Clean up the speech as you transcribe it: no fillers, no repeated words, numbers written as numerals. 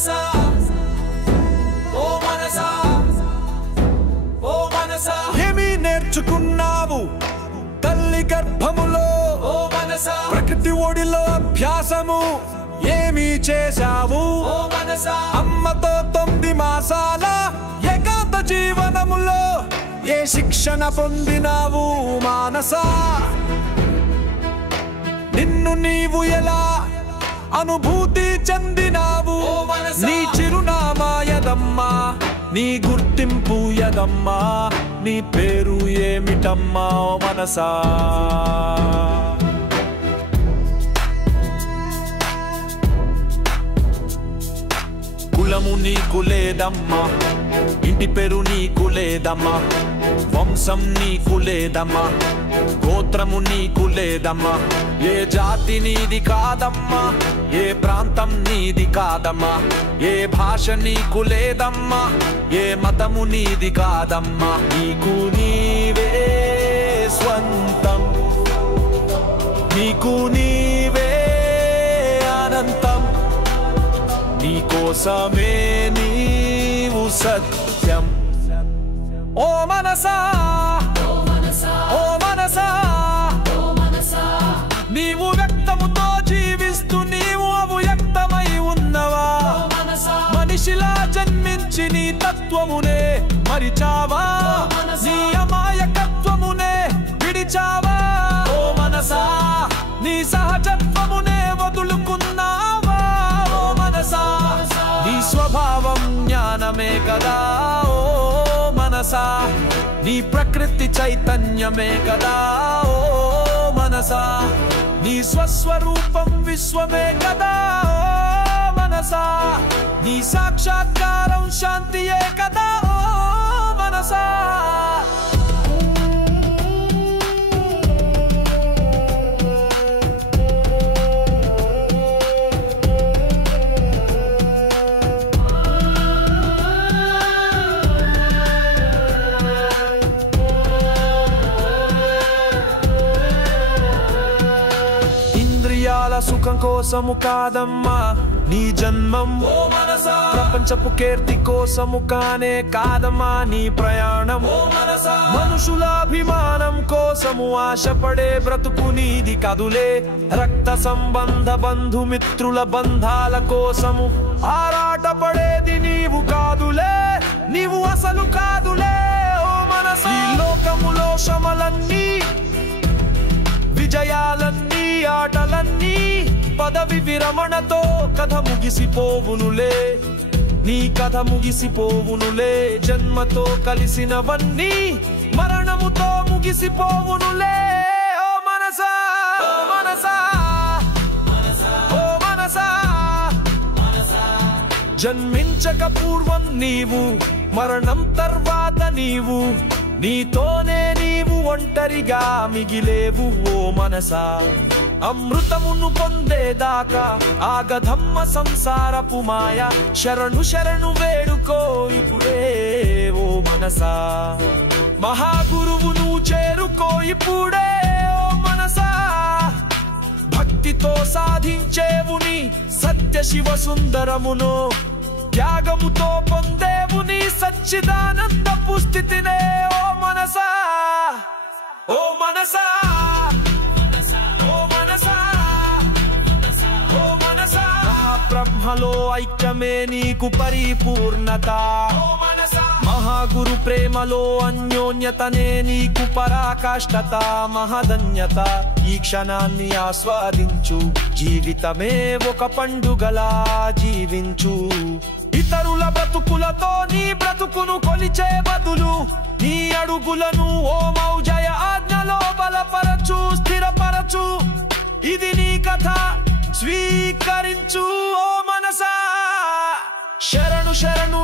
మనసా ఓ మనసా ఓ మనసా ఏమి నేర్చుకున్నావు తల్లి గర్భములో ఓ మనసా ప్రకృతి ఒడిలో అభ్యాసము ఏమి చేశావు ఓ మనసా అమ్మతో 9 మాసాల ఏకాంత జీవనములో ఏ శిక్షణ పొందినావు మానసా నిన్ను నీవు ఎలా అనుభూతి చెందినావు నీ చిరునామా యదమ్మా నీ గుర్తింపు యదమ్మా నీ పేరు ఏమిటమ్మా ఓ మనసా కులము నీకు లేదమ్మా ఇంటి పేరు నీకు లేదమ్మా వంశం నీకు లేదమ్మా గోత్రము నీకు లేదమ్మా ఏ జాతి నీది కాదమ్మా ఏ ప్రాంతం నీది కాదమ్మా ఏ భాష నీకు లేదమ్మా ఏ మతము నీది కాదమ్మా నీకు నీవే స్వంతం నీకు నీవే అనంతం నీకోసమే నీవు సత్యం ఓ మనసా ఓ మనసా నీవు వ్యక్తముతో జీవిస్తూ నీవు అవ్యక్తమై ఉన్నవా మనిషిలా జన్మించి నీ తత్వమునే మరిచావా నీ అమాయకత్వమునే విడిచావా ఓ మనసా నీ సహజత్వమునే వదులుకున్నావా ఓ మనసా నీ స్వభావం జ్ఞానమే కదా ఓ మనసా నీ ప్రకృతి చైతన్యమే కదా ఓ మనసా నీ స్వస్వరూపం విశ్వమే కదా ఓ మనసా నీ సాక్షాత్కారం శాంతియే కదా ఓ మనసా సుఖం కోసము కాదమ్మా నీ జన్మం ఓ మనసా ప్రపంచపు కీర్తి కోసము కానే కాదమ్మా నీ ప్రయాణం ఓ మనసా మనుషుల అభిమానం కోసము ఆశపడే బ్రతుకు నీది కదులే రక్త సంబంధ బంధుమిత్రుల బంధాల కోసము ఆరాటపడేది నీవు కాదులే నీవు అసలు కాదులే ఓ మనసా ఈ లోకములో శ్రమలన్నీ విజయాలన్నీ ఆటలన్నీ పదవి విరమణతో కథ ముగిసిపోవునులే నీ కథ ముగిసిపోవునులే జన్మతో కలిసినవన్నీ మరణముతో ముగిసిపోవునులే ఓ మనసా ఓ మనసా ఓ మనసా జన్మించక పూర్వం నీవు మరణం తర్వాత నీవు నీతోనే నీవు ఒంటరిగా మిగిలేవు ఓ మనసా అమృతమును పొందేదాకా ఆగధమ్మ సంసారపు మాయ శరణు శరణు వేడుకో ఇప్పుడే ఓ మనసా మహాగురువును చేరుకో ఇప్పుడే ఓ మనసా భక్తితో సాధించేవు నీ సత్య శివ సుందరమును త్యాగముతో పొందేవు నీ సచ్చిదానందపు స్థితినే ఓ మనసా ఓ మనసా ఓ మనసా ఓ మనసా బ్రహ్మలో ఐక్యమే నీకు పరిపూర్ణత మహాగురు ప్రేమలో అన్యోన్యతనే నీకు పరాకాష్ఠత మహదన్యత ఈ క్షణాన్ని ఆస్వాదించు జీవితమే ఒక పండుగలా జీవించు ఇతరుల బ్రతుకులతో నీ బ్రతుకును కొలిచే బదులు నీ అడుగులను ఓ మౌజయ ఆజ్ఞలో బలపరచు స్థిరపరచు ఇది నీ కథ స్వీకరించు ఓ మనసా శరణు శరణు